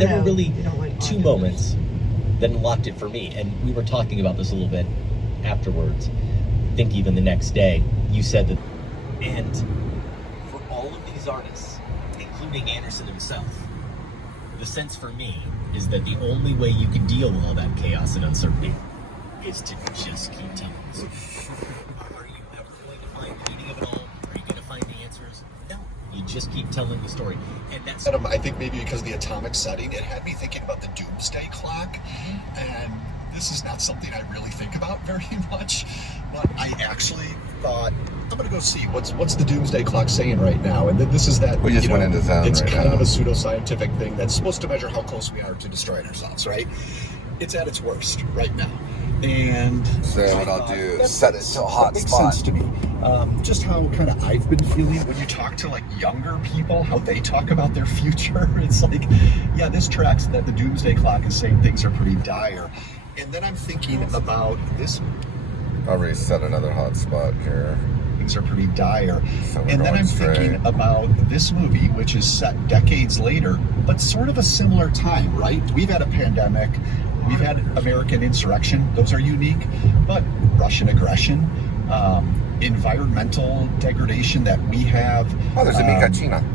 there were really two moments that unlocked it for me, and we were talking about this a little bit afterwards. I think even the next day, you said that, and for all of these artists, including Anderson himself, the sense for me is that the only way you can deal with all that chaos and uncertainty is to just keep telling the story. Are you ever going to find the meaning of it all? Are you going to find the answers? No. You just keep telling the story. And that's... I think maybe because of the atomic setting, it had me thinking about the doomsday clock. And this is not something I really think about very much. But I actually thought, I'm going to go see what's the doomsday clock saying right now. And then this is that, we just went into town. It's kind of a pseudoscientific thing that's supposed to measure how close we are to destroying ourselves, right? It's at its worst right now. And so what I'll do is set it to a hot makes spot. Sense to me. Just how kind of I've been feeling when you talk to like younger people, how they talk about their future. It's like, yeah, this tracks that the doomsday clock is saying things are pretty dire. And then I'm thinking about this. I'll reset another hot spot here. Things are pretty dire. So and then I'm thinking about this movie, which is set decades later, but sort of a similar time, right? We've had a pandemic. We've had American insurrection. Those are unique. But Russian aggression, environmental degradation that we have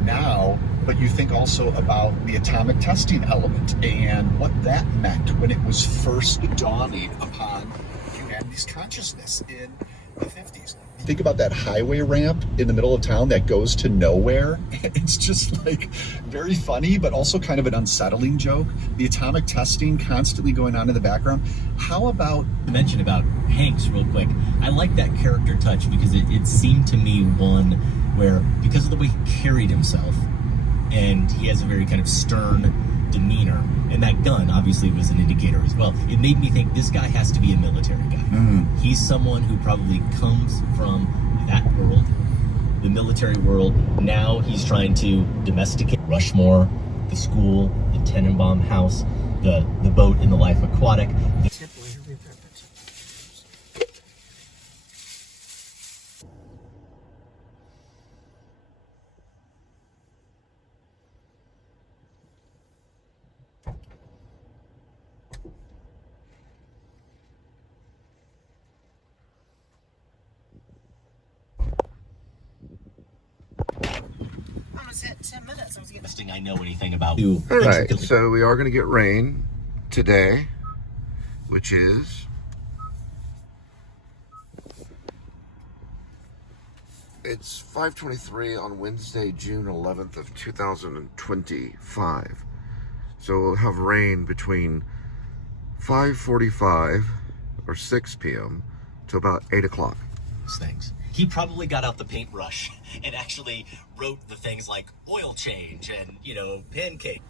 now. But you think also about the atomic testing element and what that meant when it was first dawning upon humanity's consciousness in the 50s. Think about that highway ramp in the middle of town that goes to nowhere. It's just like very funny, but also kind of an unsettling joke. The atomic testing constantly going on in the background. How about... mention about Hanks real quick. I like that character touch because it seemed to me one where, because of the way he carried himself, and he has a very kind of stern demeanor, and that gun obviously was an indicator as well. It made me think this guy has to be a military guy. He's someone who probably comes from that world, the military world. Now he's trying to domesticate Rushmore, the school, the Tenenbaum house, the boat in the Life Aquatic. I know anything about. All right, so we are going to get rain today, which is it's 5:23 on Wednesday, June 11th of 2025. So we'll have rain between 5:45 or 6 p.m. to about 8 o'clock. Things. He probably got out the paintbrush and actually wrote the things like oil change and, you know, pancake.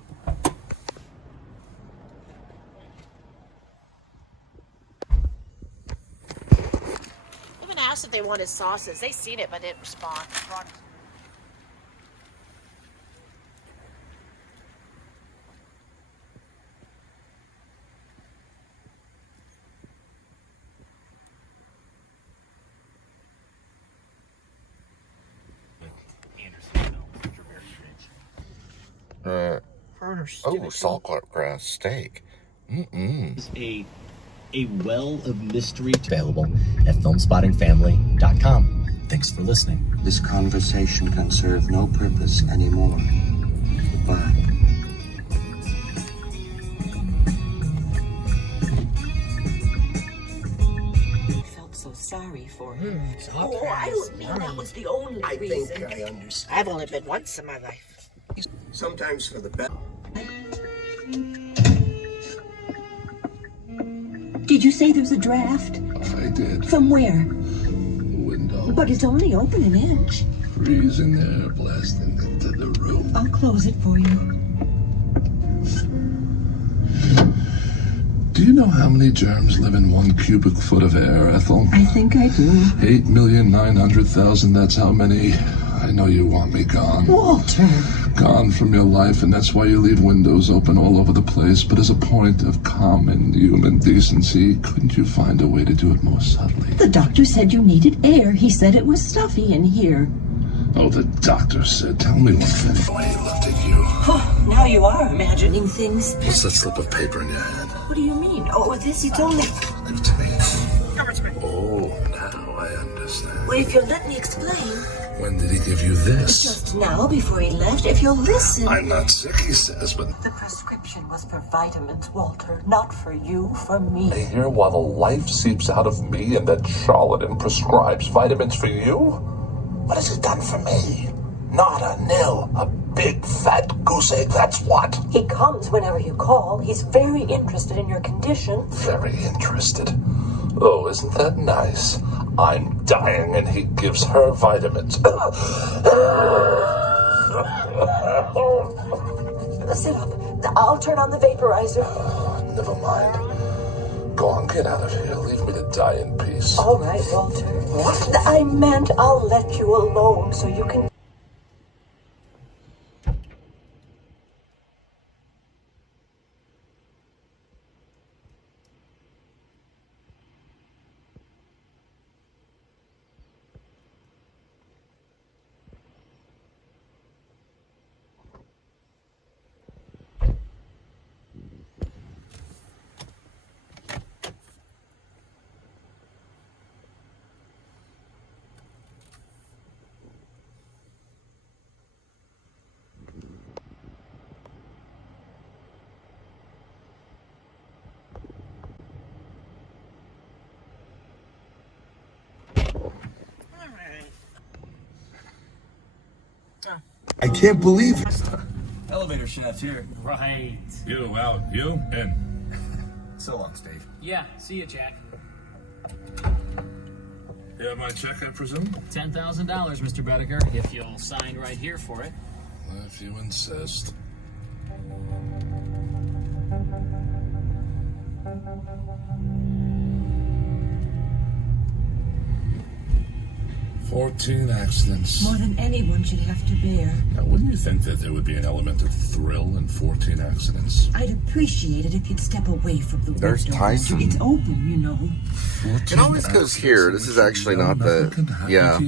Even asked if they wanted sauces. They seen it, but didn't respond. Saltgrass steak. Is a well of mystery available at filmspottingfamily.com. Thanks for listening. This conversation can serve no purpose anymore. Goodbye. I felt so sorry for him. Oh, I don't mean that was the only reason. I understand. I've only been once in my life. Sometimes for the best. Did you say there's a draft? I did. From where? The window. But it's only open an inch. Freezing air blasting into the room. I'll close it for you. Do you know how many germs live in 1 cubic foot of air, Ethel? I think I do. 8,900,000, that's how many. I know you want me gone. Walter! Gone from your life, and that's why you leave windows open all over the place. But as a point of common human decency, couldn't you find a way to do it more subtly? The doctor said you needed air. He said it was stuffy in here. Oh, the doctor said, tell me one thing. When he looked at you. Oh, now you are imagining things. What's that slip of paper in your hand? What do you mean? Oh, this it's only... Leave it to me. Oh, now I understand. Well, if you'll let me explain. When did he give you this? Just now, before he left, if you'll listen. I'm not sick, he says, but... The prescription was for vitamins, Walter. Not for you, for me. I hear while the life seeps out of me and that charlatan prescribes vitamins for you? What has it done for me? Not a nil. A big fat goose egg, that's what. He comes whenever you call. He's very interested in your condition. Very interested. Oh, isn't that nice? I'm dying and he gives her vitamins. Sit up. I'll turn on the vaporizer. Never mind. Go on, get out of here. Leave me to die in peace. All right, Walter. What? I meant I'll let you alone so you can... I can't believe it. Elevator shaft here. Right. You out, you in. So long, Steve. Yeah, see you, Jack. You have my check, I presume? $10,000, Mr. Bedecker, if you'll sign right here for it. If you insist. "14 accidents. More than anyone should have to bear. Now, wouldn't you think that there would be an element of thrill in 14 accidents? I'd appreciate it if you'd step away from the There's window. Tyson. It's open, you know. It always goes here. This is actually not the... Yeah.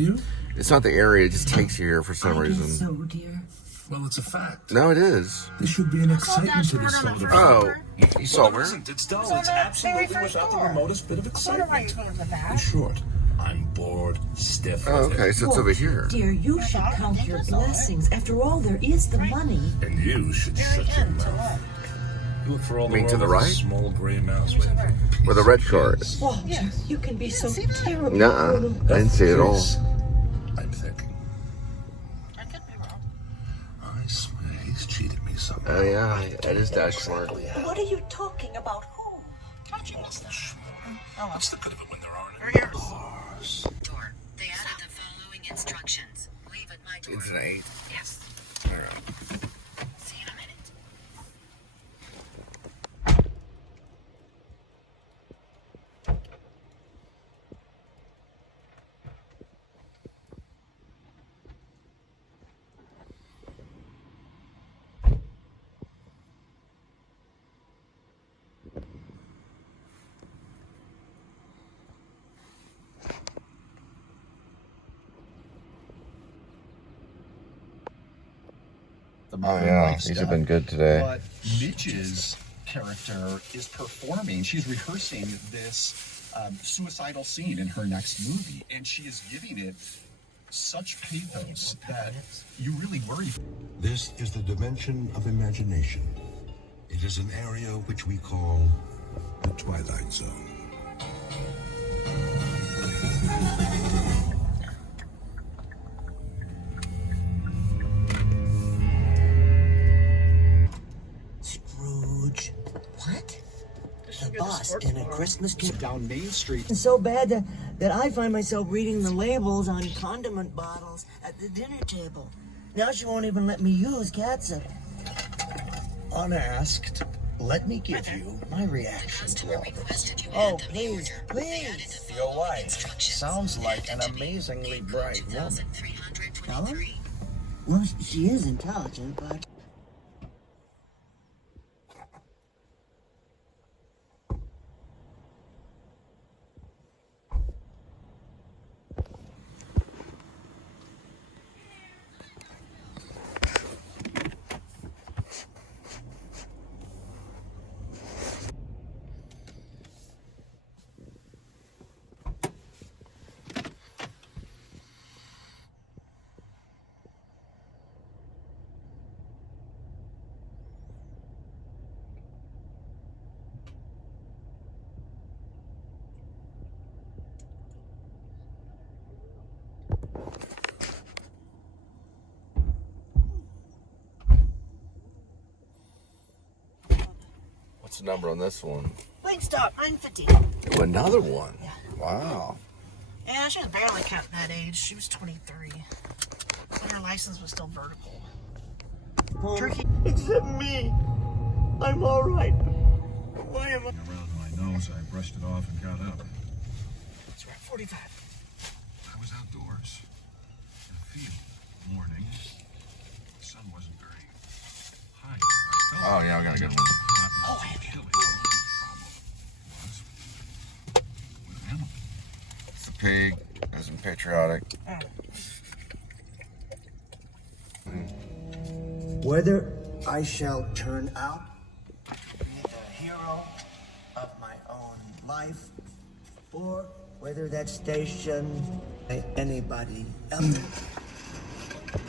It's not the area. It just takes you here for some I guess reason. so, dear. Well, it's a fact. No, it is. There should be an excitement to this sort of... Oh, you saw where? It's dull. It's absolutely without the remotest bit of excitement. In short, I'm bored, stiff. Oh, okay, so it's over here. Dear, you should count your blessings. After all, there is the money. And you should shut your mouth. You look for all the Mean to the world as a right? small gray mouse waiting for a piece Where the red of car cheese. is. Walter, you can be so terrible. Nuh-uh. I didn't see it at all. I'm thinking. I could be wrong. I swear he's cheated me somehow. Oh, yeah, that is Dashmart. What are you talking about? Who? What's the good of it when there aren't any Here. cars? Door. They added the following instructions. Leave at my door. It's an 8. Yes. All right. See you in a minute. Oh, yeah, these have been good today. But Mitch's character is performing. She's rehearsing this suicidal scene in her next movie, and she is giving it such pathos that you really worry. This is the dimension of imagination. It is an area which we call the Twilight Zone. Scrooge. What? The boss in A Christmas Carol. Down Main Street. It's so bad that I find myself reading the labels on condiment bottles at the dinner table. Now she won't even let me use catsup. Unasked, let me give you my reaction to all this. Oh, please, please. Your wife sounds like an amazingly bright woman. Helen? Well, she is intelligent, but... What's the number on this one? Link stop, 950. Oh, another one. Yeah. Wow. Yeah, she was barely counting that age. She was 23. But her license was still vertical. Turkey. Except me. I'm all right. Why am I? Around my nose, I brushed it off and got up. It's right, 45. I was outdoors in a field, morning. The sun wasn't very high. Oh, yeah, I got a good one. Oh, It's the pig, as in patriotic. Whether I shall turn out to be the hero of my own life, or whether that station by anybody else,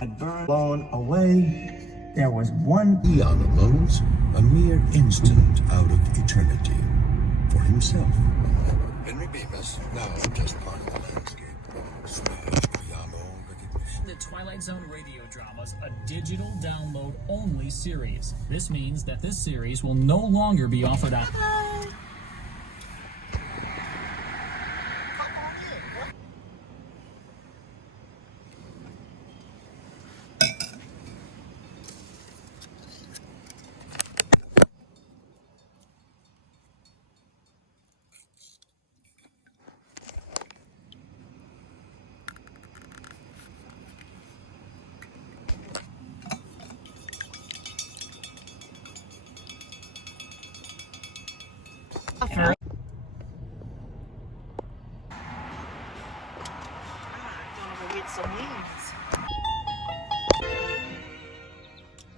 I burned, blown away. There was one eon of moments, a mere instant out of eternity, for himself. Henry Bemis, now just part of the landscape. Smashed beyond all recognition. The Twilight Zone radio dramas, a digital download only series. This means that this series will no longer be offered on.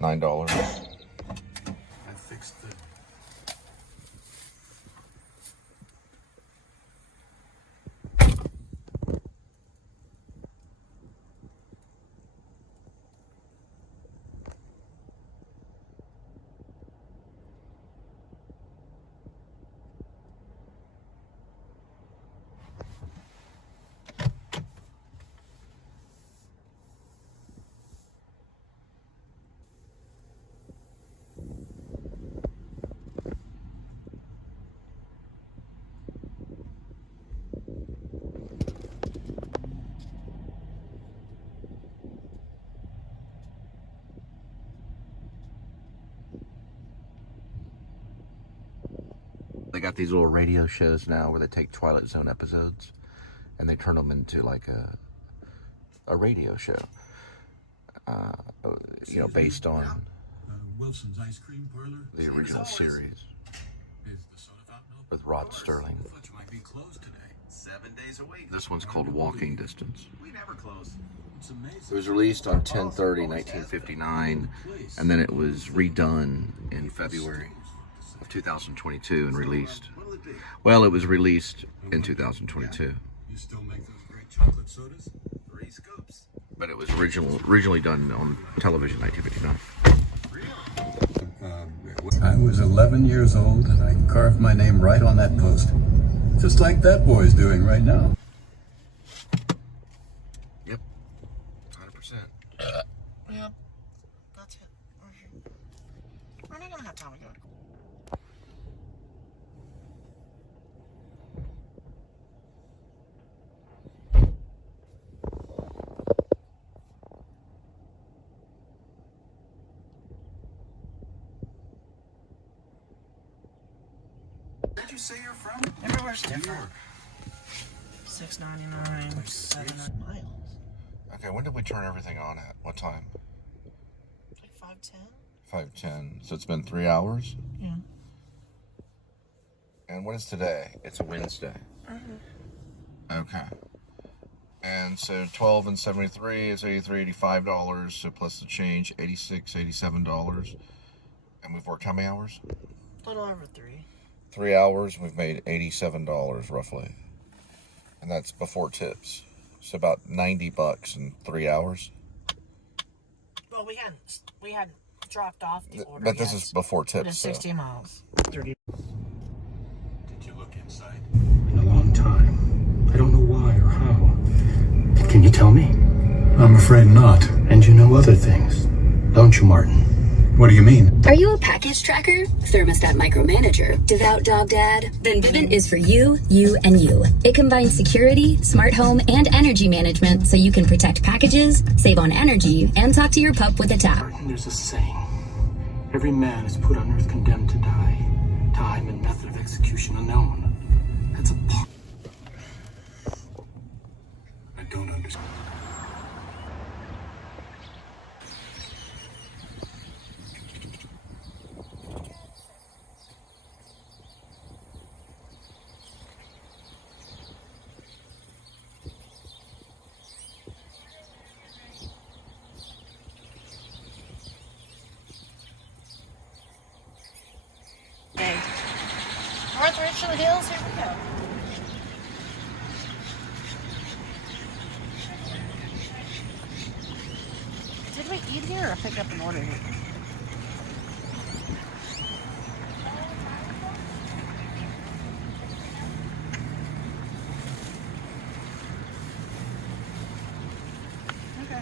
$9. I fixed the... They got these little radio shows now where they take Twilight Zone episodes and they turn them into like a radio show, you know, based on Wilson's Ice Cream Parlor. the original series Is the soda fountain open? with Rod Sterling. Which might be closed today. 7 days a week. This one's called Walking Distance. We never close. It's amazing. It was released on 10/30/1959, and then it was redone in February of 2022 and released. Well, it was released in 2022. You still make those great chocolate sodas? 3 scoops. But it was originally done on television in 1959. I was 11 years old and I carved my name right on that post. Just like that boy's doing right now. Yep. 100%. Yeah, that's it. We're not gonna have time to go. Where'd you say you're from? Everywhere's different. $6.99, 7 miles. Okay, when did we turn everything on at? What time? Like 5:10. 5:10. So it's been 3 hours? Yeah. And what is today? It's a Wednesday. Mm-hmm. Okay. And so 12 and 73 is $83, $85. So plus the change, $86, $87. And we've worked how many hours? A little over 3. 3 hours, we've made $87 roughly. And that's before tips. So about $90 in 3 hours. Well, we hadn't dropped off the order But this yet. is before But tips. it's So. 60 miles. 30. Did you look inside? In a long time. I don't know why or how. Can you tell me? I'm afraid not. And you know other things, don't you, Martin? What do you mean? Are you a package tracker, thermostat micromanager, devout dog dad? Then Vivint is for you, you, and you. It combines security, smart home, and energy management so you can protect packages, save on energy, and talk to your pup with a tap. There's a saying. Every man is put on earth condemned to die. Time and method of execution unknown. That's a part. I don't understand. Okay. North Richland Hills, here we go. Did we eat here or pick up an order here? Okay.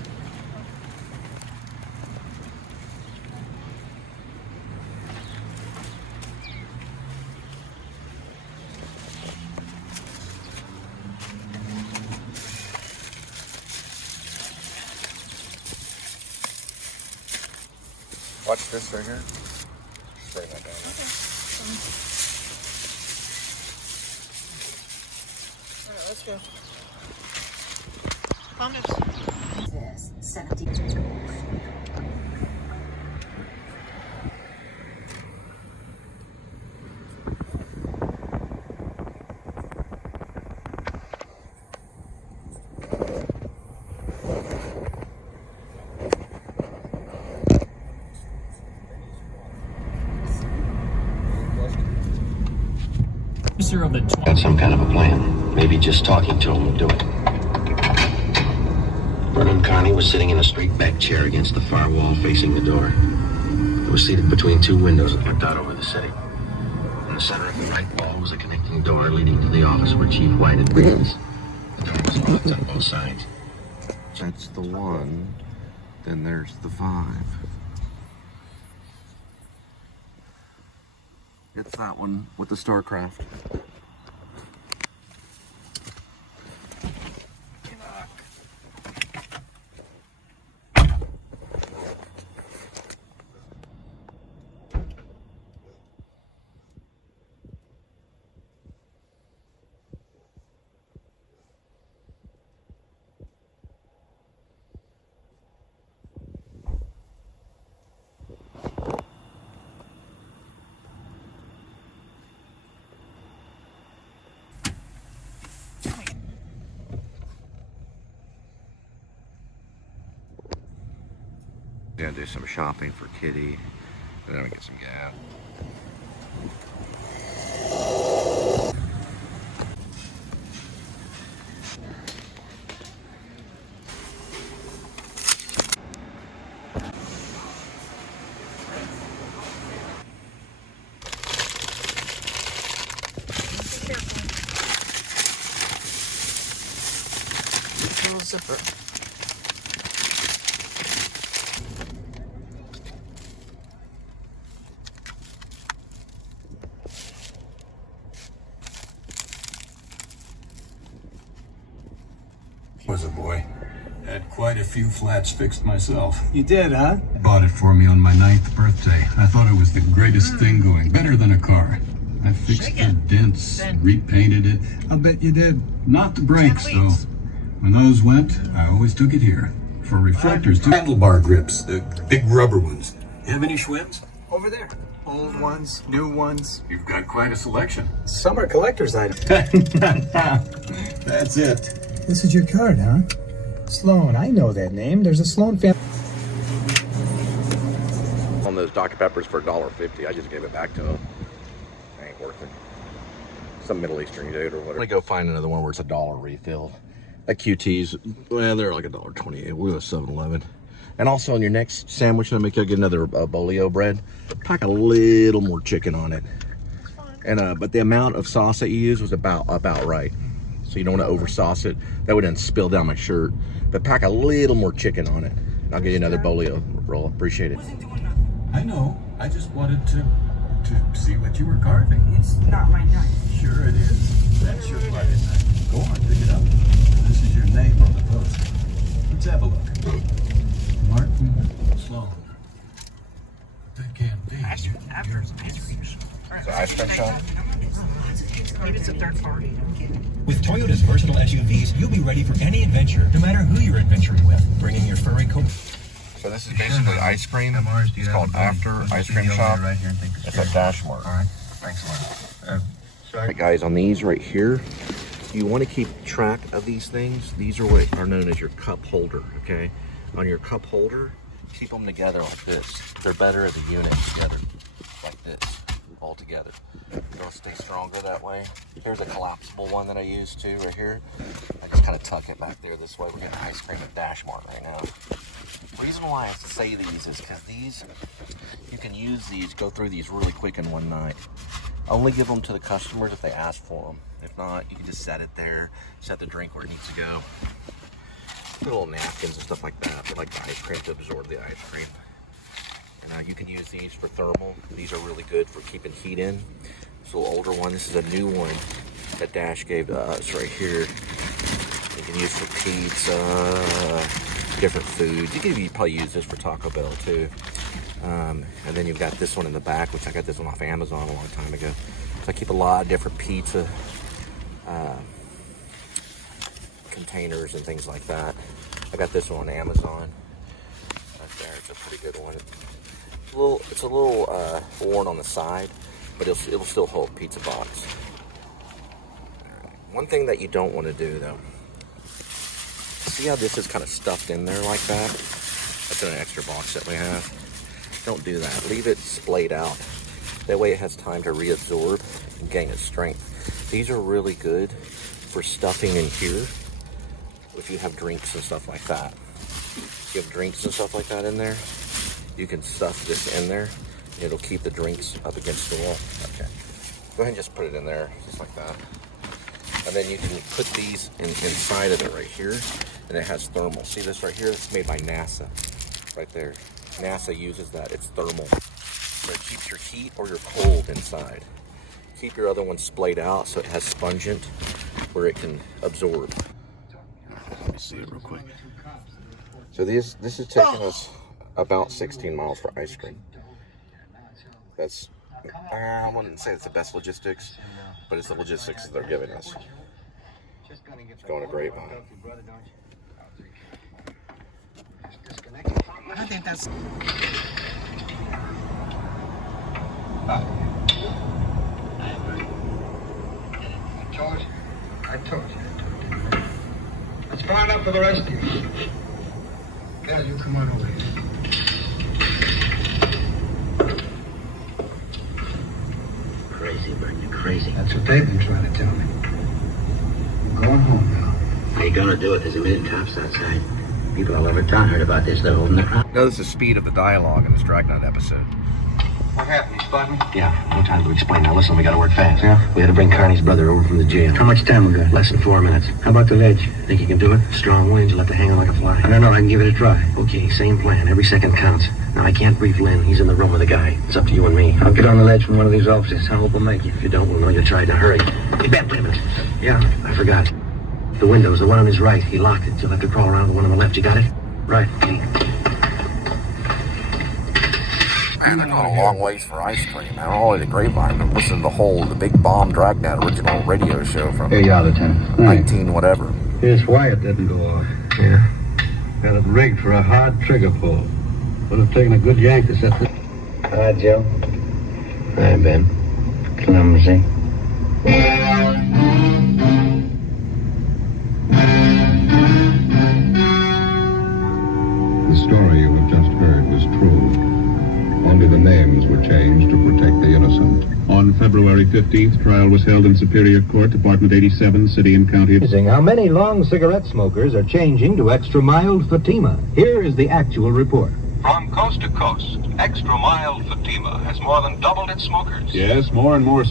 Watch this right here. Spray that down. Alright, let's go. Palm dips. Got some kind of a plan. Maybe just talking to him would do it. Vernon Carney was sitting in a straight back chair against the far wall facing the door. It was seated between two windows that looked out over the city. In the center of the right wall was a connecting door leading to the office where Chief White had business. The door was locked on both sides. That's the 1. Then there's the 5. It's that one with the StarCraft. Gonna do some shopping for Kitty, and then we get some gas. Little zipper. Was a boy. Had quite a few flats fixed myself. You did, huh? Bought it for me on my 9th birthday. I thought it was the greatest thing going. Better than a car. I fixed the dents, repainted it. I'll bet you did. Not the brakes, though. When those went, I always took it here. For reflectors, too. Handlebar grips, the big rubber ones. You have any Schwebs? Over there. Old ones, new ones. You've got quite a selection. Some are collector's items. That's it. This is your card, huh? Sloan, I know that name. There's a Sloan family. On those Dr. Peppers for $1.50, I just gave it back to him. Ain't worth it. Some Middle Eastern dude or whatever. I'm gonna go find another one where it's $1 refill. That QT's, well, they're like $1.28. We're at 7-Eleven. And also on your next sandwich, I'm gonna get another bolio bread. Pack a little more chicken on it. And but the amount of sauce that you use was about right. So you don't want to over sauce it. That would then spill down my shirt. But pack a little more chicken on it. And I'll get you another bolio roll. Appreciate it. I I know. I just wanted to see what you were carving. It's not my knife. Sure it is. That's your bloody knife. Go on, pick it up. This is your name on the post. Let's have a look. Martin Sloan. That can't be. After it's ice cream. It's an ice cream shop? Maybe it's a third party. I'm kidding. With Toyota's versatile SUVs, you'll be ready for any adventure, no matter who you're adventuring with. Bringing your furry coat. So this is basically ice cream. It's called After Ice Cream Shop. It's at Dashmart. All right, thanks a lot. Alright guys, on these right here, you want to keep track of these things. These are what are known as your cup holder, okay? On your cup holder, keep them together like this. They're better as a unit together, like this, all together. They'll stay stronger that way. Here's a collapsible one that I use too, right here. I just kind of tuck it back there this way. We're getting ice cream at Dashmart right now. The reason why I say these is because these, you can use these, go through these really quick in one night. Only give them to the customers if they ask for them. If not, you can just set it there, set the drink where it needs to go. Little napkins and stuff like that. They like the ice cream to absorb the ice cream. And you can use these for thermal. These are really good for keeping heat in. It's a little older one. This is a new one that Dash gave to us right here. You can use for pizza, different foods. You can probably use this for Taco Bell too. And then you've got this one in the back, which I got this one off Amazon a long time ago. So I keep a lot of different pizza containers and things like that. I got this one on Amazon. Right there, it's a pretty good one. It's a little worn on the side, but it'll still hold a pizza box. One thing that you don't want to do though, see how this is kind of stuffed in there like that? That's in an extra box that we have. Don't do that. Leave it splayed out. That way it has time to reabsorb and gain its strength. These are really good for stuffing in here if you have drinks and stuff like that. If you have drinks and stuff like that in there, you can stuff this in there. It'll keep the drinks up against the wall. Okay. Go ahead and just put it in there, just like that. And then you can put these inside of it right here, and it has thermal. See this right here? It's made by NASA, right there. NASA uses that. It's thermal. So it keeps your heat or your cold inside. Keep your other one splayed out so it has spungent where it can absorb. Let me see it real quick. So this is taking us about 16 miles for ice cream. That's, I wouldn't say it's the best logistics, but it's the logistics that they're giving us. It's going a grapevine. I think that's... I told you. It's far enough for the rest of you. Gal, you come on over here. Crazy, Bert, you're crazy. That's what they've been trying to tell me. I'm going home now. How you gonna do it? There's a million cops outside. People all over town heard about this. They're holding the crowd. Notice the speed of the dialogue in this Dragnet episode. What happened? You spot me? Yeah, no time to explain. Now listen, we gotta work fast. Yeah? We had to bring Carney's brother over from the jail. How much time we got? Less than 4 minutes. How about the ledge? Think you can do it? Strong winds, you'll have to hang on like a fly. I don't know, I can give it a try. Okay, same plan. Every second counts. Now I can't brief Lynn. He's in the room with the guy. It's up to you and me. I'll get on the ledge from one of these offices. I hope we'll make it. If you don't, we'll know you tried to hurry. Hey, Ben, wait a minute. Yeah, I forgot. The window's the one on his right. He locked it. You'll have to crawl around the one on the left. You got it? Right. Okay. Man, I got a long ways for ice cream. Man, all the way to Grapevine, but listen to the Big Bomb Dragnet original radio show from 19 whatever. His wire didn't go off. Yeah. Had it rigged for a hard trigger pull. Would have taken a good yank to set the... Hi, Joe. Hi, Ben. Clumsy. The story you have just heard was true. Only the names were changed to protect the innocent. On February 15th, trial was held in Superior Court, Department 87, City and County. How many long cigarette smokers are changing to extra mild Fatima? Here is the actual report. From coast to coast, extra mild Fatima has more than doubled its smokers. Yes, more and more.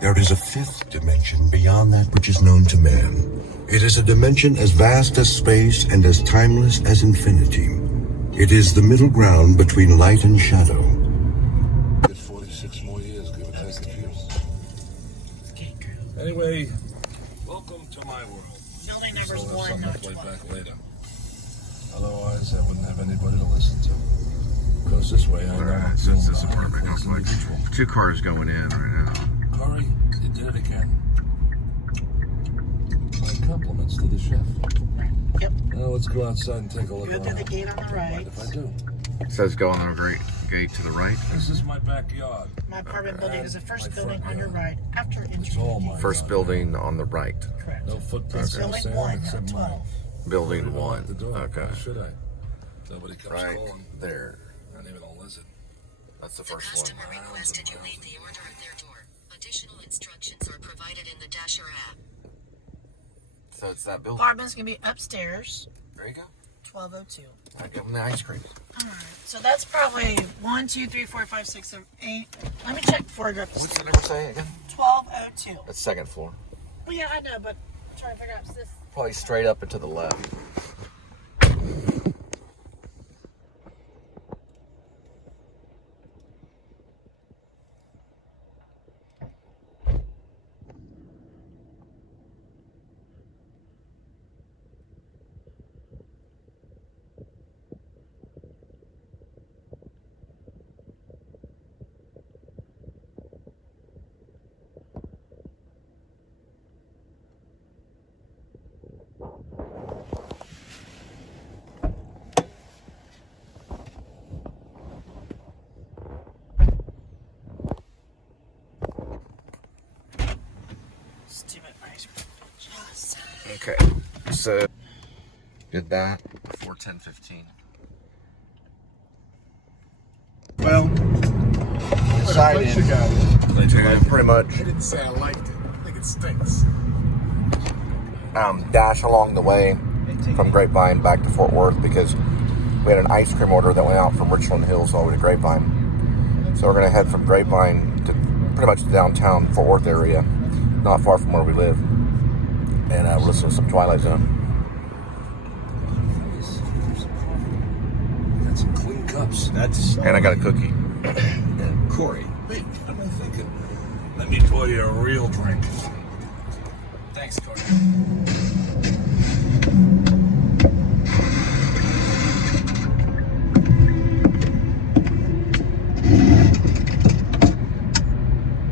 There there is a fifth dimension beyond that which is known to man. It is a dimension as vast as space and as timeless as infinity. It is the middle ground between light and shadow. 46 more years, give or take a few. Anyway, welcome to my world. Building number's So 1, not play 12. back later. Otherwise, I wouldn't have anybody to listen to. Because this way, I know So it's this apartment complex. 2 cars going in right now. Corey, you did it again. My compliments to the chef. Yep. Now let's go outside and take a look Go around. through the gate on the right. Mind if I do? It says go on the gate to the right. This is my backyard. My apartment building is the first My building front on your yard. right after entering. It's all my First building on the right. Correct. No footprints in the Building sand 1, not except mine. 12. Building Lock 1. the door. Okay. Why should I? Nobody comes Right calling. there. Not even a lizard. That's the first one. Requested you leave the order at their door. Additional instructions are provided in the Dasher app. So it's that building. Apartment's going to be upstairs. There you go. 1202. I give them the ice cream. Alright, so that's probably 1, 2, 3, 4, 5, 6, 7, 8. Let me check before I go up the What's stairs. the number say again? 1202. That's second floor. Well, yeah, I know, but I'm trying to figure out if this. Probably straight up and to the left. Stupid ice cream. Just. Okay. So did that before 10:15. Well, decided. Pretty much. I didn't say I liked it. I think it stinks. Dash along the way from Grapevine back to Fort Worth because we had an ice cream order that went out from Richland Hills all the way to Grapevine. So we're going to head from Grapevine to pretty much the downtown Fort Worth area, not far from where we live, and listen to some Twilight Zone. Got some clean cups. And I got a cookie. Corey, wait, what am I thinking? Let me pour you a real drink. Thanks, Corey.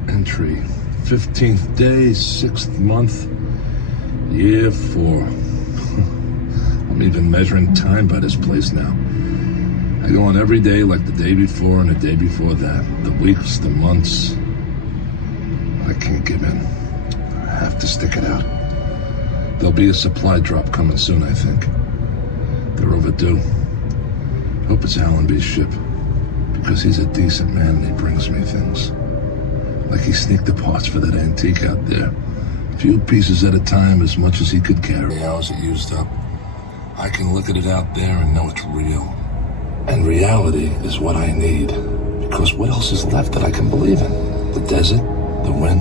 Entry, 15th day, 6th month, year 4. I'm even measuring time by this place now. I go on every day like the day before and the day before that. The weeks, the months. I can't give in. I have to stick it out. There'll be a supply drop coming soon, I think. They're overdue. Hope it's Allenby's ship. Because he's a decent man and he brings me things. Like he sneaked the parts for that antique out there. A few pieces at a time, as much as he could carry. The hours it used up. I can look at it out there and know it's real. And reality is what I need. Because what else is left that I can believe in? The desert, the wind,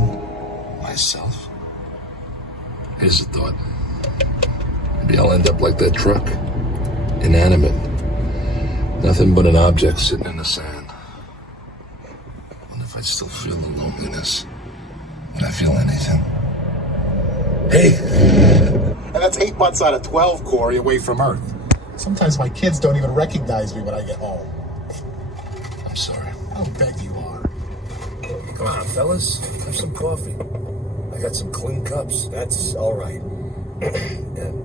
myself. Here's a thought. Maybe I'll end up like that truck. Inanimate. Nothing but an object sitting in the sand. Wonder if I'd still feel the loneliness. Would I feel anything? Hey! And that's 8 months out of 12, Corey, away from Earth. Sometimes my kids don't even recognize me when I get home. I'm sorry. I'll bet you are. Come on, fellas. Have some coffee. I got some clean cups. That's all right.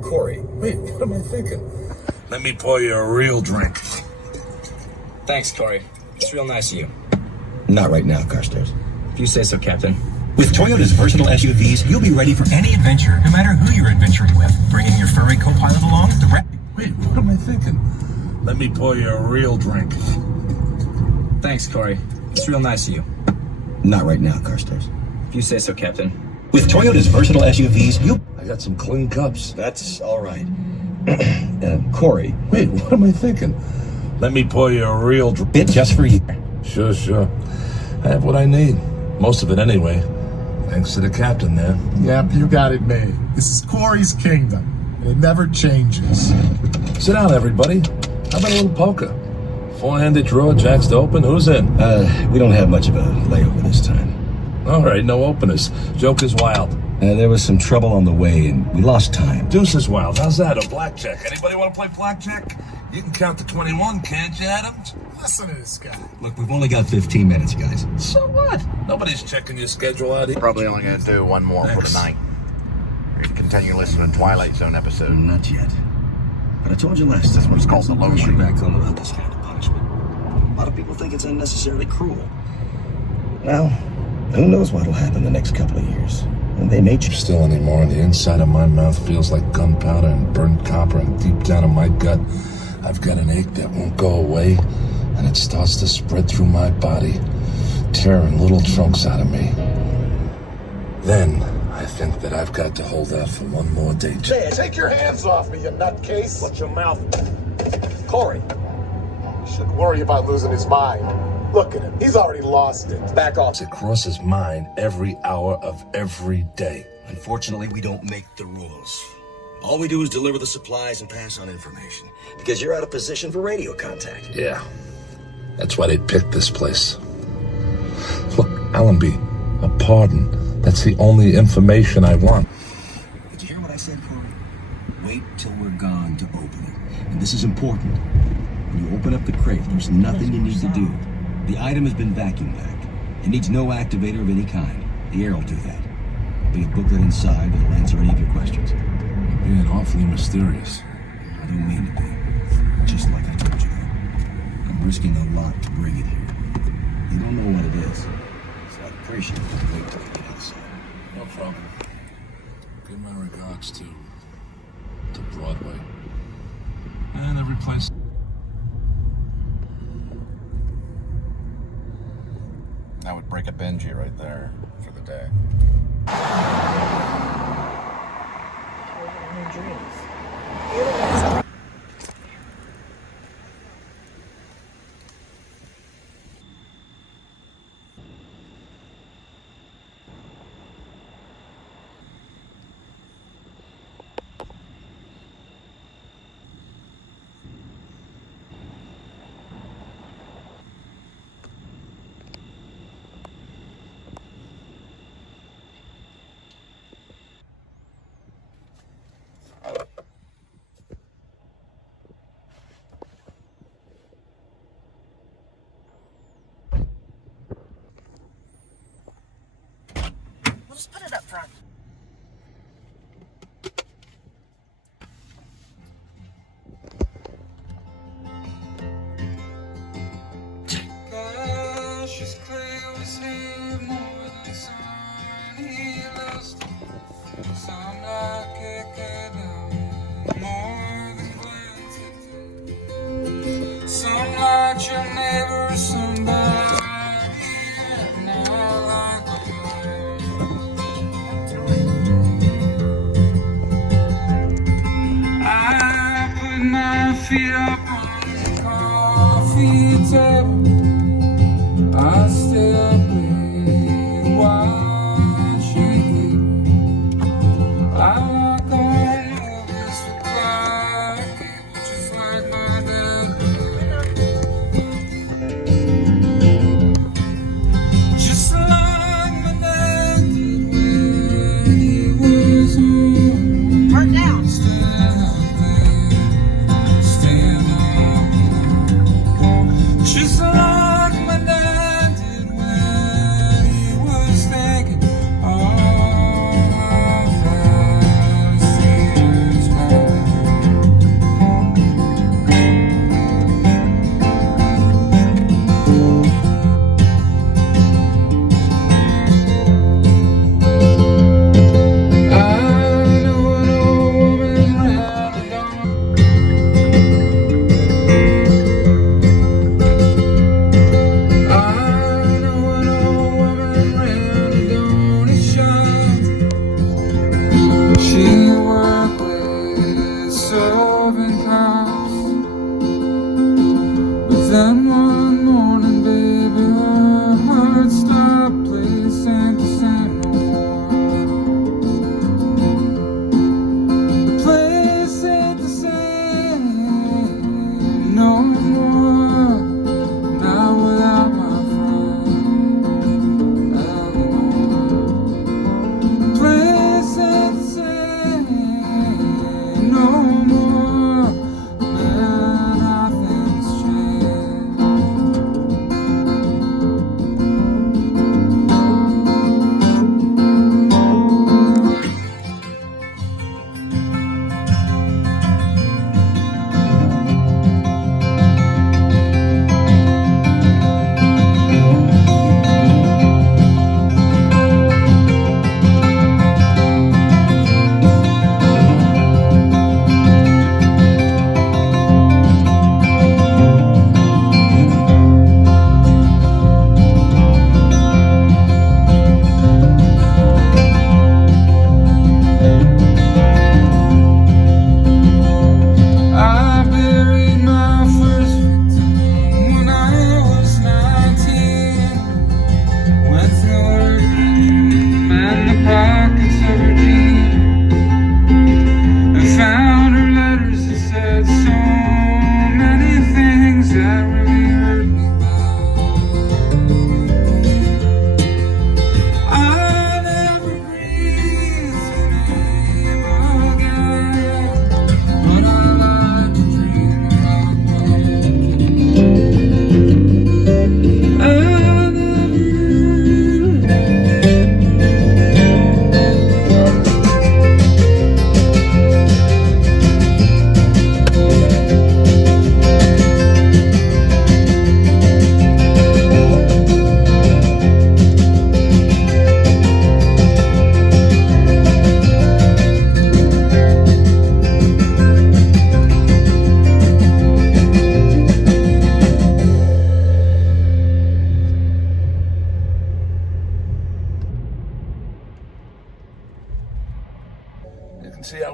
Corey. Wait, what am I thinking? Let me pour you a real drink. Thanks, Corey. It's real nice of you. Not right now, Carstairs. If you say so, Captain. With Toyota's versatile SUVs, you'll be ready for any adventure, no matter who you're adventuring with. Bringing your furry co-pilot along, Wait, what am I thinking? Let me pour you a real drink. Thanks, Corey. It's real nice of you. Not right now, Carstairs. If you say so, Captain. With Toyota's versatile SUVs, I got some clean cups. That's all right. Corey. Wait, what am I thinking? Let me pour you a real drink. Bit just for you. Sure. I have what I need. Most of it anyway. Thanks to the captain there. Yep, you got it made. This is Corey's kingdom, and it never changes. Sit down, everybody. How about a little poker? Four-handed draw, jacks to open. Who's in? We don't have much of a layover this time. All right, no openers. Joker's wild. There was some trouble on the way, and we lost time. Deuce is wild. How's that? A blackjack. Anybody want to play blackjack? You can count to 21, can't you, Adams? Listen to this guy. Look, we've only got 15 minutes, guys. So what? Nobody's checking your schedule out here. Probably only going to do one more for tonight. We can continue listening to Twilight Zone episode. Not yet. But I told you last time. This one's called The Lonely. You're back home without this kind of punishment. A lot of people think it's unnecessarily cruel. Well, who knows what'll happen the next couple of years. And they may still anymore. The inside of my mouth feels like gunpowder and burnt copper, and deep down in my gut, I've got an ache that won't go away, and it starts to spread through my body, tearing little chunks out of me. Then I think that I've got to hold out for one more day. Take your hands off me, you nutcase. Watch your mouth. Corey, you shouldn't worry about losing his mind. Look at him. He's already lost it. Back off. It crosses mine every hour of every day. Unfortunately, we don't make the rules. All we do is deliver the supplies and pass on information. Because you're out of position for radio contact. Yeah. That's why they picked this place. Look, Allenby, a pardon. That's the only information I want. Did you hear what I said, Corey? Wait till we're gone to open it. And this is important. When you open up the crate, there's nothing you need to do. The item has been vacuum packed. It needs no activator of any kind. The air will do that. There'll be a booklet inside that'll answer any of your questions. You're being awfully mysterious. I don't mean to be. Just like I told you, though. I'm risking a lot to bring it here. You don't know what it is, so I'd appreciate it if you wait till you get inside. No problem. Give my regards to Broadway. And every place. That would break a Benji right there for the day. We'll just put it up front. Some like your neighbor, somebody, and I like I put my feet up on the coffee table. I stay up late watching it. I like all movies with black cable, just like my dad. Just like my dad did when he was home. Turn down. Just like my dad did when he was thinking all of those things wrong. I know an old woman ran a dog. I know an old woman ran a donut shop. She worked with serving cops. But then one morning, baby, her heart stopped. Please sang the same old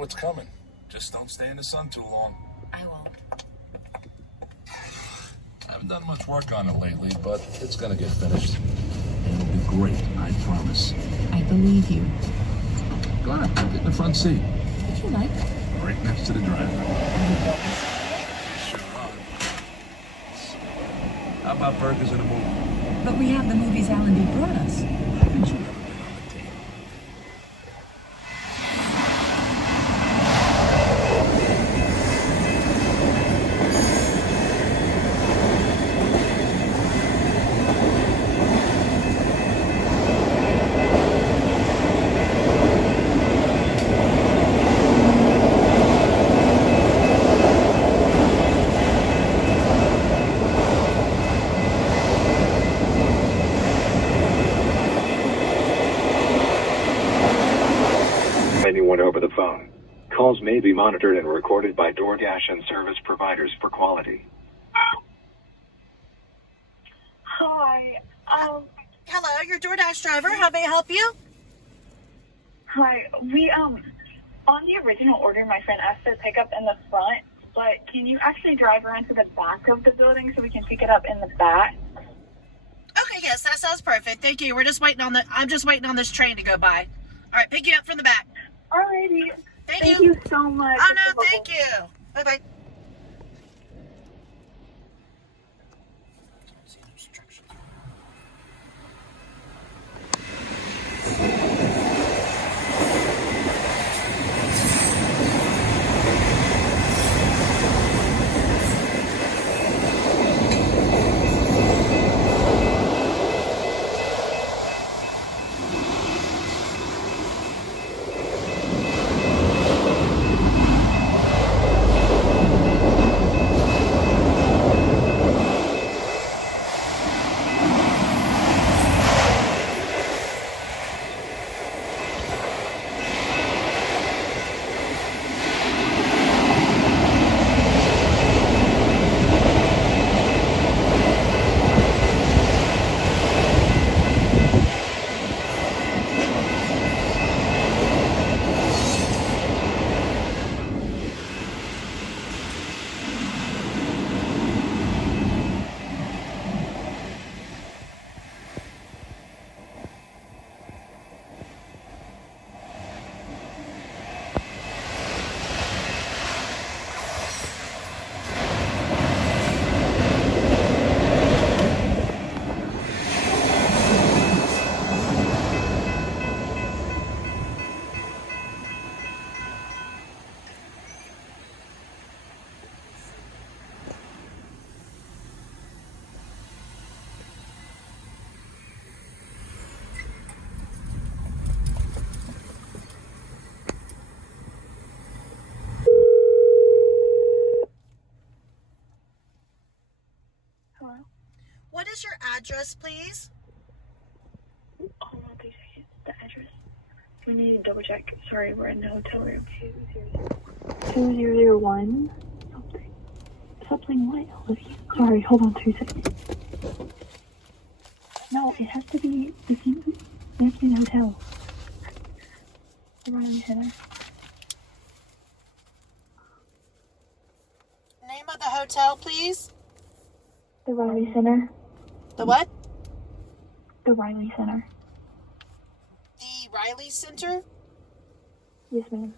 what's coming. Just don't stay in the sun too long. I won't. I haven't done much work on it lately, but it's gonna get finished. And it'll be great, I promise. I believe you. Go on, get in the front seat. Would you like? Right next to the driver. Sure are. How about burgers and a movie? But we have the movies Alan B. brought us. Haven't you ever been on a date? Anyone over the phone. Calls may be monitored and recorded by DoorDash and service providers for quality. Hi. Hello, your DoorDash driver. How may I help you? Hi. We on the original order, my friend asked to pick up in the front, but can you actually drive around to the back of the building so we can pick it up in the back? Okay, yes, that sounds perfect. Thank you. I'm just waiting on this train to go by. All right, pick you up from the back. Alrighty. Thank you so much. Oh, no, thank you. Bye-bye. What is your address, please? Hold on 3 seconds. The address. We need to double check. Sorry, we're in the hotel room. 2001. Something what? Olivia? Sorry, hold on 2 seconds. No, it has to be the hotel. The Riley Center. Name of the hotel, please. The Riley Center. The what? The Riley Center. The Riley Center? Yes, ma'am.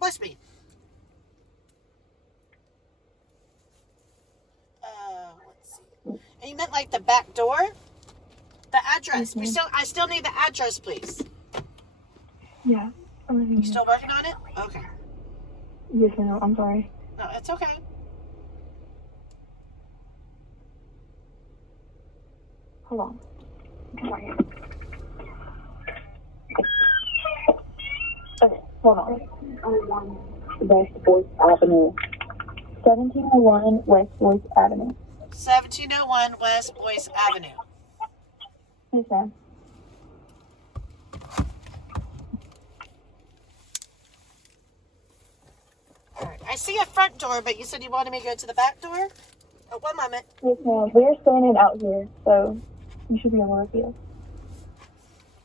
Must be. Let's see. And you meant like the back door? The address. Yes, ma'am. I still need the address, please. Yeah. You still working on it? Okay. Yes, ma'am. I'm sorry. No, it's okay. Hold on. Sorry. Okay, hold on. West Boyce Avenue. 1701 West Boyce Avenue. 1701 West Boyce Avenue. Yes, ma'am. Alright, I see a front door, but you said you wanted me to go to the back door? Oh, one moment. Yes, ma'am. We're standing out here, so you should be able to see us.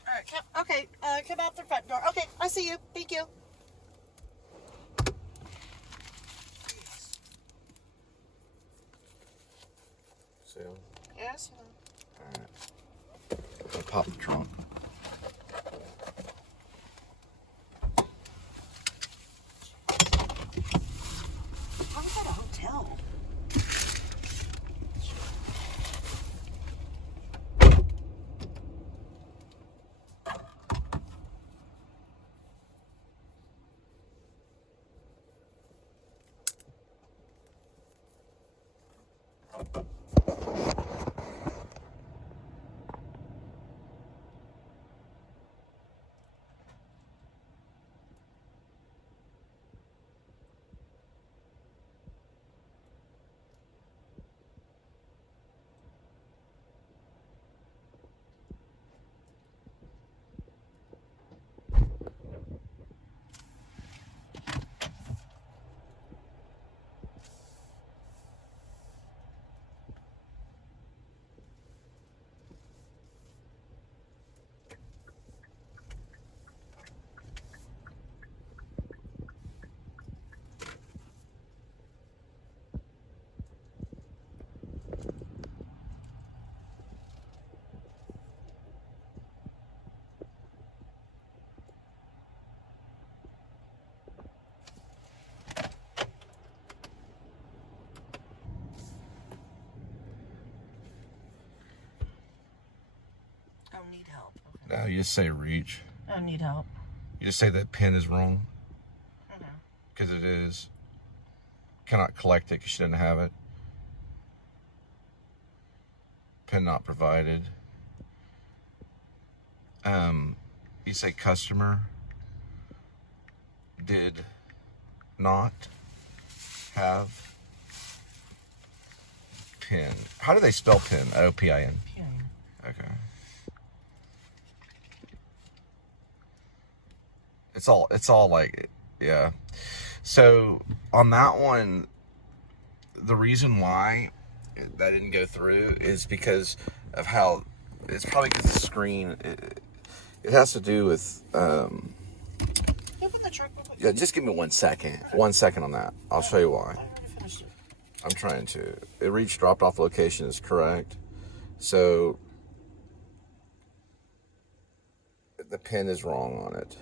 Alright, okay, come out the front door. Okay, I see you. Thank you. Seal? Yes. Alright. I'll pop the trunk. How is that a hotel? I don't need help. Okay. No, you just say reach. I don't need help. You just say that pin is wrong. Because it is. Cannot collect it because she didn't have it. Pin not provided. You say customer did not have pin. How do they spell pin? O-P-I-N. Pin. Okay. It's all like, yeah. So on that one, the reason why that didn't go through is because of how, it's probably because the screen, it has to do with, yeah, just give me 1 second. 1 second on that. I'll show you why. I'm trying to. It reached dropped off location is correct. So the pin is wrong on it.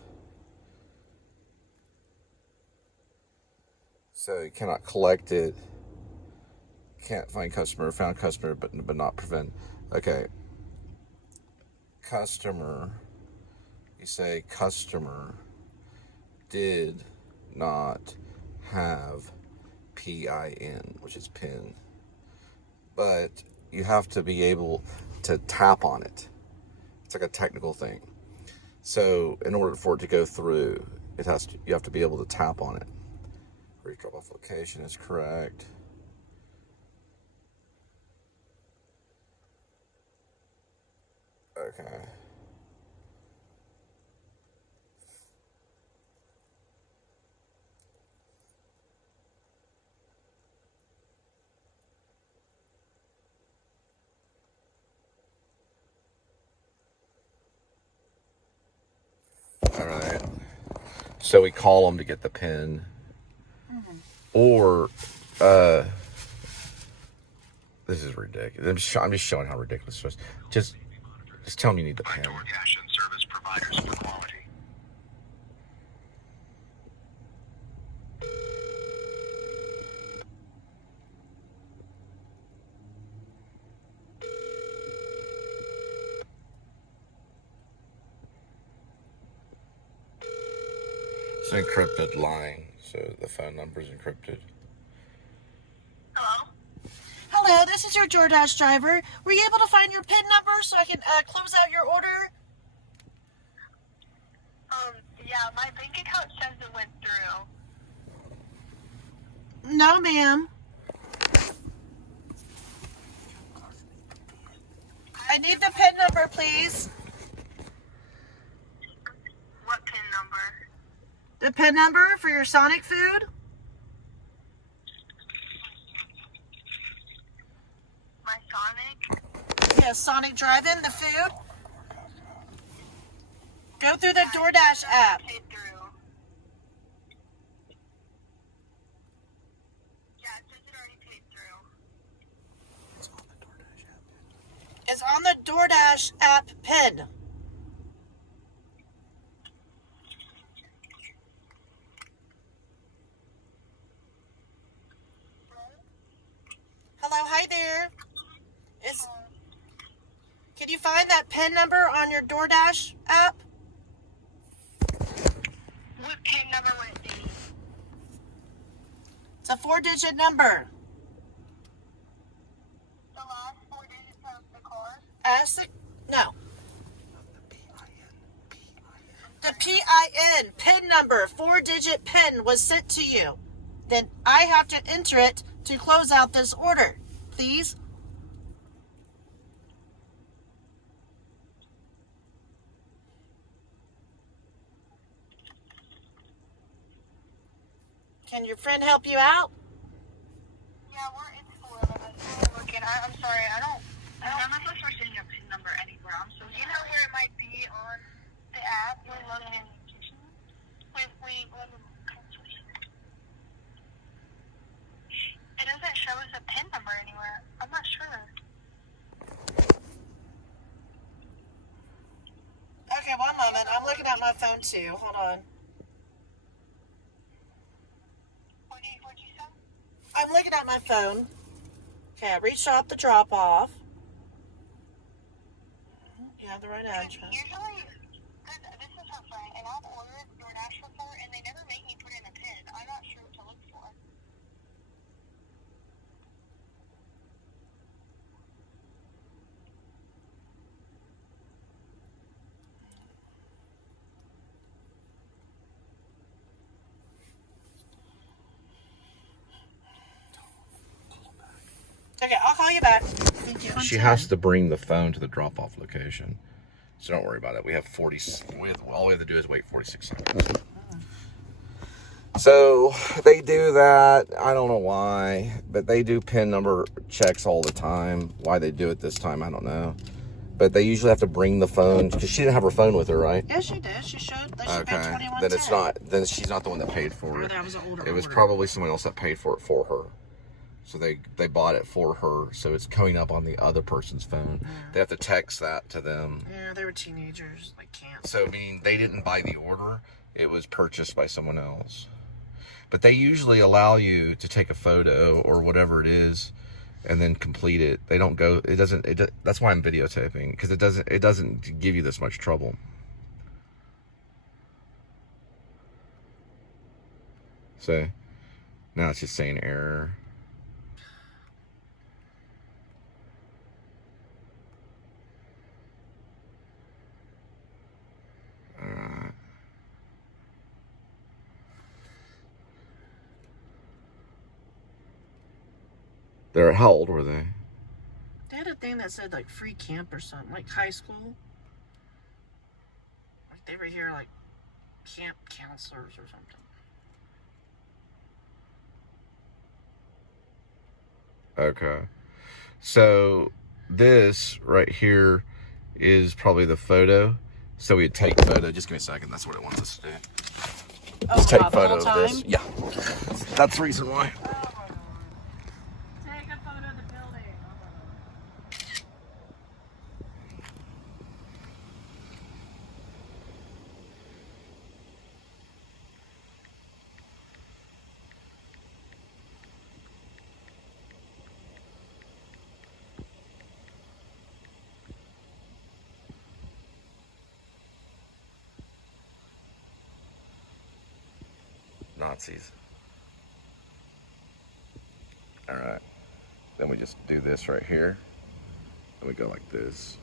So you cannot collect it. Can't find customer, found customer, but not prevent. Okay. Customer. You say customer did not have PIN, which is pin. But you have to be able to tap on it. It's like a technical thing. So in order for it to go through, you have to be able to tap on it. Drop off location is correct. Okay. All right. So we call them to get the pin. Or, this is ridiculous. I'm just showing how ridiculous it was. Just tell me you need the pen. DoorDash and service providers for quality. It's an encrypted line, so the phone number is encrypted. Hello, this is your DoorDash driver. Were you able to find your PIN number so I can close out your order? Yeah, my bank account says it went through. No, ma'am. I need the PIN number, please. What PIN number? The PIN number for your Sonic food? My Sonic? Yes, Sonic Drive-In, the food. Go through the DoorDash app. It's on the DoorDash app pin. Hello, hi there. Can you find that pin number on your DoorDash app? What pin number would it be? It's a 4-digit number. The last 4 digits of the car? No. The PIN, PIN number, 4-digit PIN was sent to you. Then I have to enter it to close out this order. Please. Can your friend help you out? Yeah, we're in school. We're looking. I'm sorry. I don't. I'm not supposed to be seeing a PIN number anywhere. I'm so. You know where it might be on the app? We're looking. It doesn't show us a PIN number anywhere. I'm not sure. Okay, one moment. I'm looking at my phone too. Hold on. What'd you say? I'm looking at my phone. Okay, I reached off the drop off. You have the right address. Usually, this is her friend, and I've ordered DoorDash before, and they never make me put in a PIN. I'm not sure what to look for. Okay, I'll call you back. Thank you. She has to bring the phone to the drop-off location. So don't worry about it. We have all we have to do is wait 46 seconds. So they do that. I don't know why, but they do PIN number checks all the time. Why they do it this time, I don't know. But they usually have to bring the phone because she didn't have her phone with her, right? Yes, she did. She showed that she Okay. paid $21.10. Then it's not. Then she's not the one that paid for Or it. that was an older It was order. probably someone else that paid for it for her. So they bought it for her, so it's coming up on the other person's phone. Yeah. They have to text that to them. Yeah, they were teenagers. Like, can't. So, meaning they didn't buy the order. It was purchased by someone else. But they usually allow you to take a photo or whatever it is and then complete it. They don't go, that's why I'm videotaping, because it doesn't give you this much trouble. So, now it's just saying error. Alright. How old were they? They had a thing that said, like, free camp or something. Like, high school. Like, they were here, like, camp counselors or something. Okay. So, this right here is probably the photo. So we'd take photo. Just give me a second. That's what it wants us to do. Oh, Let's take the photo whole of time? this. Yeah. That's the reason why. Take a photo of the building. Nazis. All right. Then we just do this right here. And we go like this.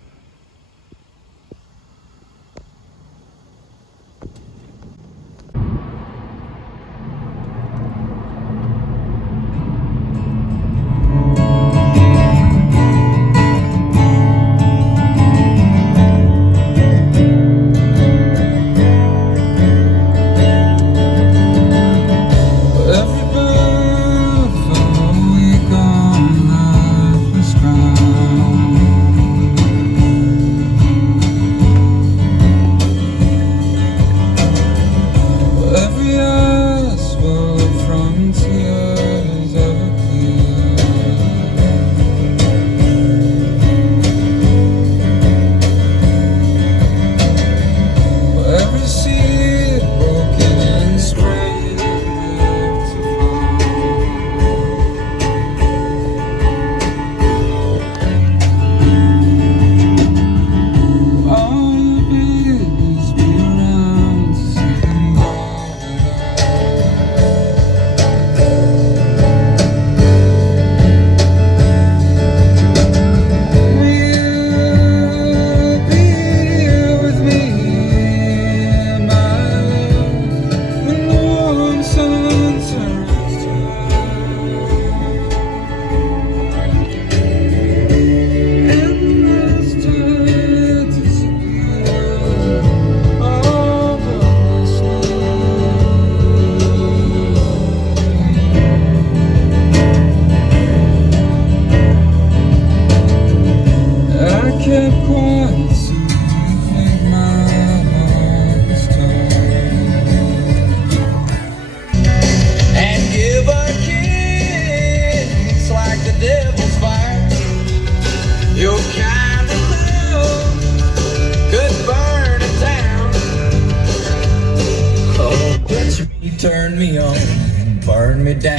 burn me down.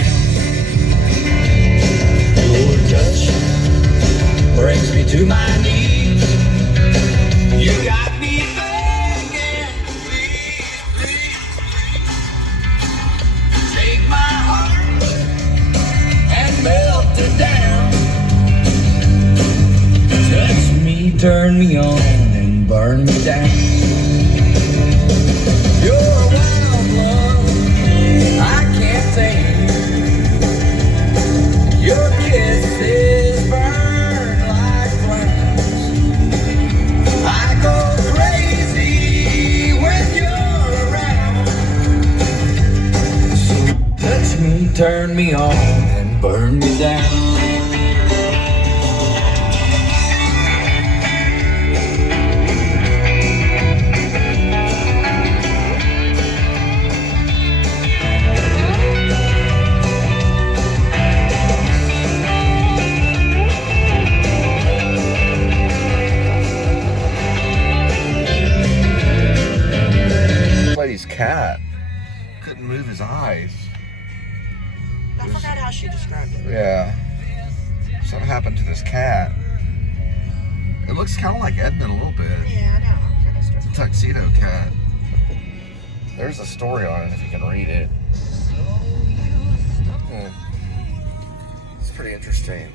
Your touch brings me to my knees. You got me begging, please, please, please. Take my heart and melt it down. Touch me, turn me on, and burn me down. You're a wild love, I can't tame. Your kisses burn like flames. I go crazy when you're around. So touch me, turn me on, and burn me down. Lady's cat couldn't move his eyes. I forgot how she described it. Yeah. Something happened to this cat. It looks kind of like Edmund a little bit. Yeah, I know. It's a tuxedo cat. There's a story on it if you can read it. It's pretty interesting.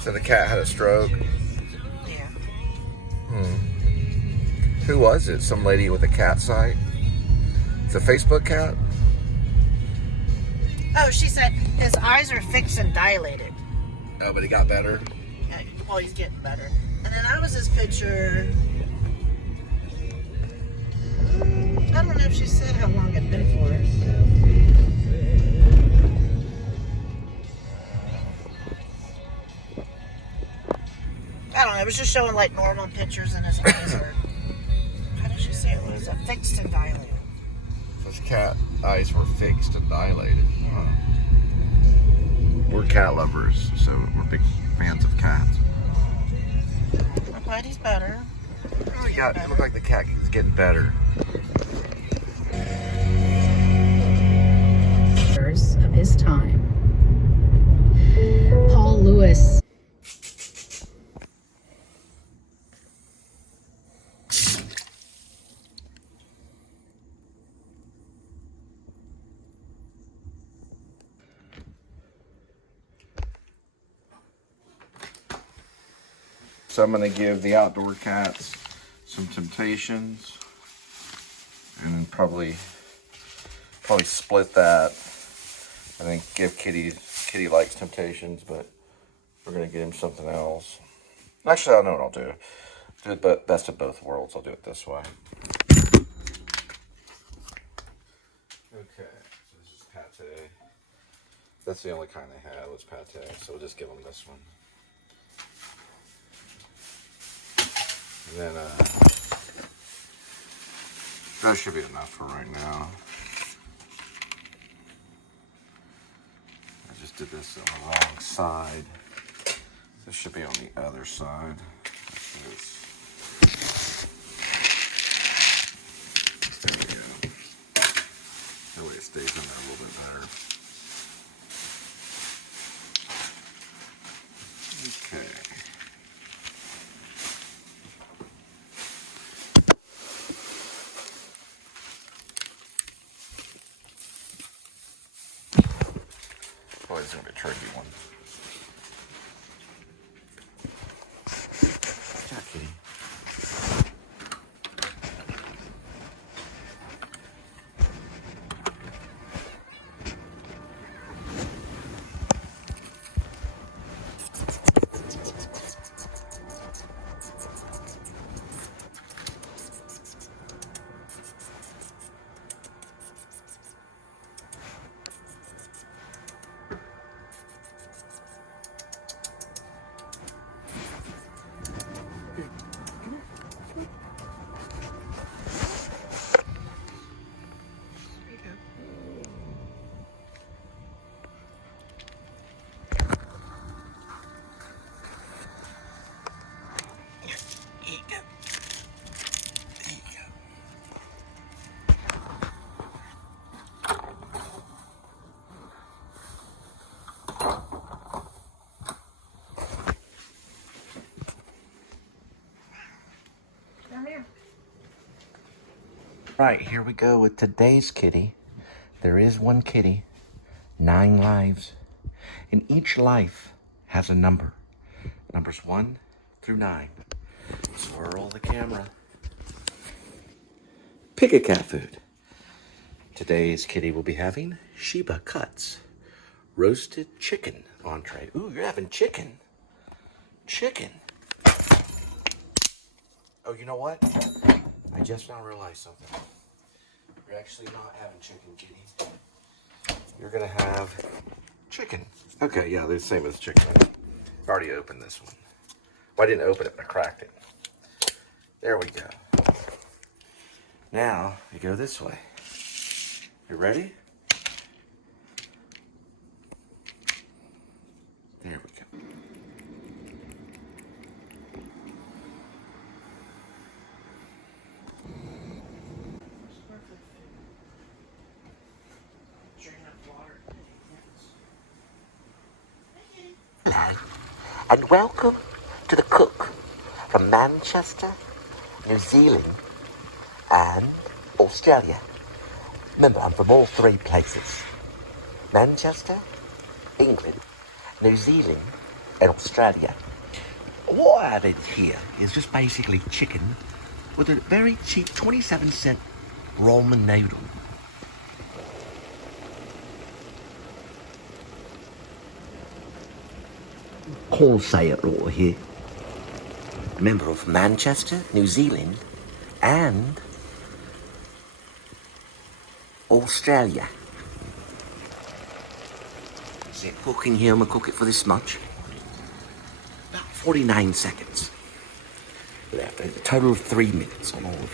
So the cat had a stroke. Yeah. Who was it? Some lady with a cat site? It's a Facebook cat? Oh, she said his eyes are fixed and dilated. Oh, but he got better? Yeah, well, he's getting better. And then that was his picture. I don't know if she said how long it'd been for. I don't know. It was just showing like normal pictures, and his eyes are. How did she say it was? Fixed and dilated. His cat eyes were fixed and dilated. Huh. We're cat lovers, so we're big fans of cats. I'm glad he's better. Oh, it looked like the cat is getting better. Of his time. Paul Lewis. So I'm going to give the outdoor cats some Temptations, and then probably split that. I think give Kitty likes Temptations, but we're going to get him something else. Actually, I know what I'll do. Do the best of both worlds. I'll do it this way. Okay, so this is pate. That's the only kind they had was pate, so we'll just give them this one. And then, that should be enough for right now. I just did this on the wrong side. This should be on the other side. There we go. That way it stays in there a little bit better. Okay. Boy, this is going to be a tricky one. Jack Kitty. right, here we go with today's kitty. There is one kitty, 9 lives, and each life has a number. Numbers 1 through 9. Swirl the camera. Pick a cat food. Today's kitty will be having Sheba Cuts roasted chicken entree. Ooh, you're having chicken. Chicken. Oh, you know what? I just now realized something. You're actually not having chicken, kitty. You're gonna have chicken. Okay, yeah, they're the same as chicken. I've already opened this one. Well, I didn't open it, but I cracked it. There we go. Now, you go this way. You ready? There we go. Hello, and welcome to the cook from Manchester, New Zealand, and Australia. Remember, I'm from all 3 places. Manchester, England, New Zealand, and Australia. What I added here is just basically chicken with a very cheap 27-cent ramen noodle. Cole say it right here. Member of Manchester, New Zealand, and Australia. Is it cooking here? I'm gonna cook it for this much. About 49 seconds. A total of 3 minutes on all of it.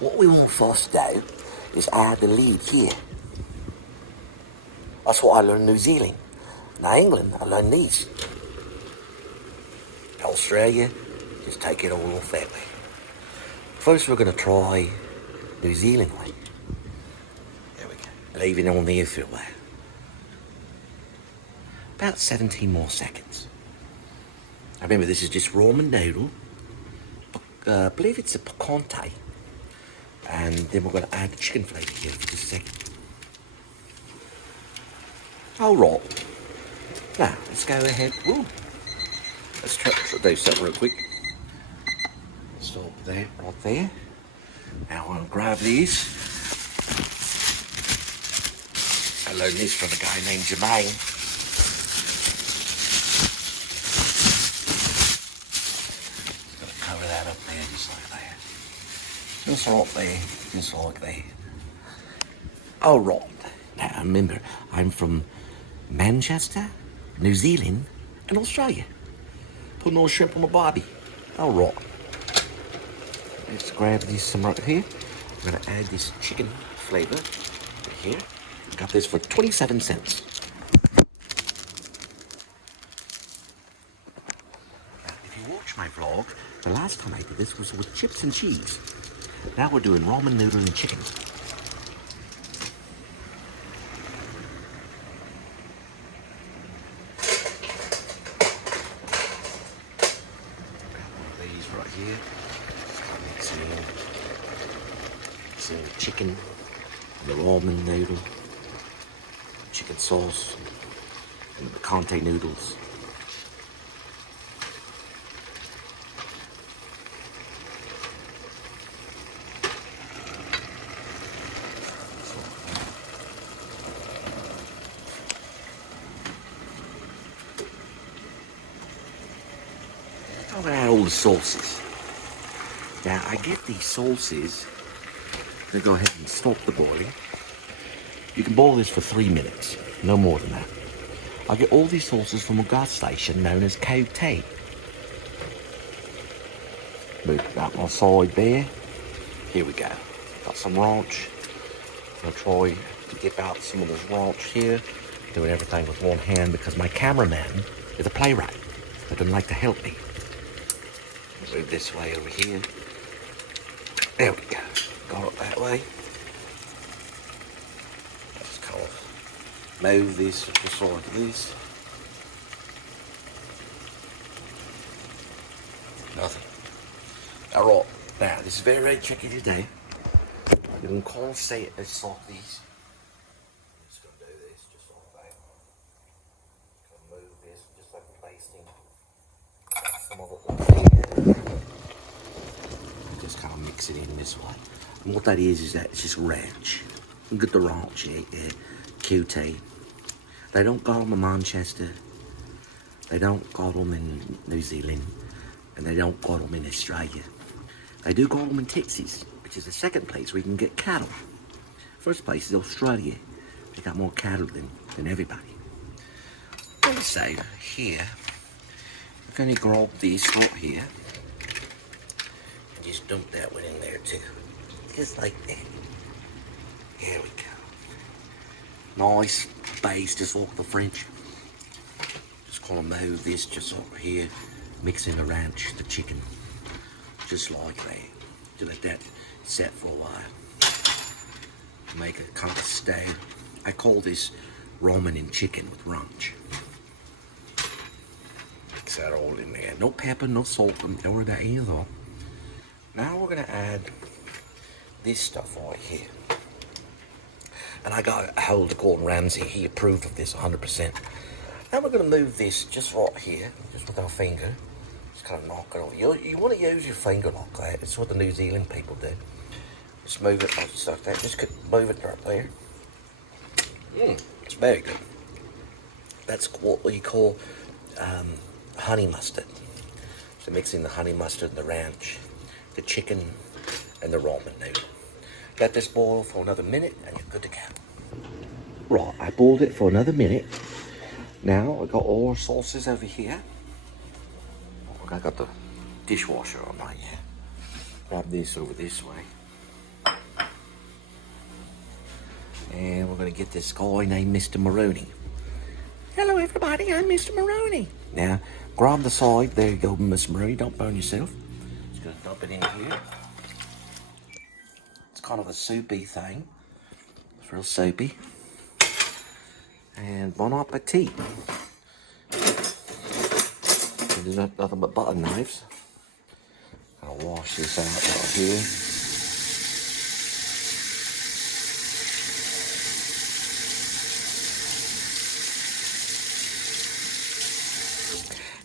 What we want first though is add the lead here. That's what I learned in New Zealand. Now England, I learned these. Australia, just take it all off that way. First we're gonna try New Zealand way. There we go. Leaving it on there for a while. About 17 more seconds. Now remember, this is just ramen noodle. I believe it's a picante. And then we're going to add the chicken flavour here for just a second. All right. Now, let's go ahead. Ooh. Let's try to do something real quick. Stop there, right there. Now I'll grab these. I learned this from a guy named Jermaine. Cover that up there, just like that. Just right there, just like that. All right. Now remember, I'm from Manchester, New Zealand, and Australia. Put no shrimp on my barbie. All right. Let's grab this some right here. I'm gonna add this chicken flavor right here. Got this for 27 cents. If you watch my vlog, the last time I did this was with chips and cheese. Now we're doing ramen noodle and chicken. These right here. Mixing the chicken, the ramen noodle, chicken sauce, and the picante noodles. I'm gonna add all the sauces. Now I get these sauces. I'm gonna go ahead and stop the boiling. You can boil this for 3 minutes, no more than that. I get all these sauces from a gas station known as Cote. Move that my side there. Here we go. Got some ranch. I'm gonna try to dip out some of this ranch here. Doing everything with one hand because my cameraman is a playwright. He doesn't like to help me. Move this way over here. There we go. Got it that way. Just kind of move this just like this. Alright, now this is very, very tricky to do. You can kind of see it as like this. I'm just going to do this just like that. Just going to move this just like pasting some of it like here. Just kind of mix it in this way. And what that is that it's just ranch. You get the ranch, QT. They don't got them in Manchester. They don't got them in New Zealand. And they don't got them in Australia. They do got them in Texas, which is the second place where you can get cattle. First place is Australia. They got more cattle than everybody. So here, we're going to grab this right here. And just dump that one in there too. Just like that. Here we go. Nice base, just like the French. Just gonna move this just over here. Mix in the ranch, the chicken. Just like that. To let that set for a while. Make a kind of stew. I call this Roman and chicken with ranch. Mix that all in there. No pepper, no salt, don't worry about any of that. Now we're gonna add this stuff right here. And I got a hold of Gordon Ramsay. He approved of this 100%. Now we're gonna move this just right here, just with our finger. Just kind of knock it off. You want to use your finger like that. It's what the New Zealand people do. Just move it just like that. Just move it right there. It's very good. That's what we call honey mustard. So mixing the honey mustard and the ranch, the chicken, and the Roman noodle. Let this boil for another minute and you're good to go. Right, I boiled it for another minute. Now I got all our sauces over here. I got the dishwasher on right here. Grab this over this way. And we're gonna get this guy named Mr. Maroney. Hello everybody, I'm Mr. Maroney. Now, grab the side. There you go, Miss Maroney, don't burn yourself. Just gonna dump it in here. It's kind of a soupy thing. It's real soupy. And bon appetit. There's nothing but butter knives. I'll wash this out right here.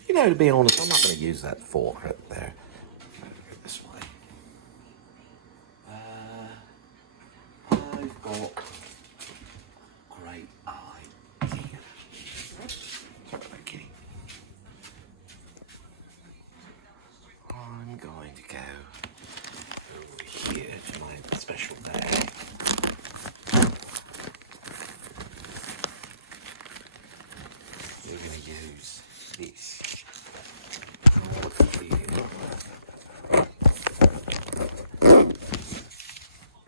You know, to be honest, I'm not going to use that fork right there. I'm going to go this way. I've got a great idea. Sorry, I'm kidding. I'm going to go over here to my special bag. We're going to use this.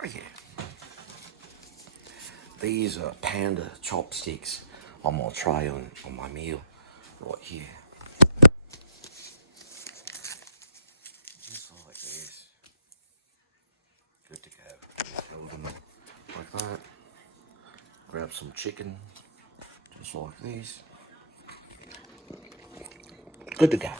Right here. These are panda chopsticks I'm going to try on my meal right here. Just like this. Good to go. Load them like that. Grab some chicken, just like this. Good to go.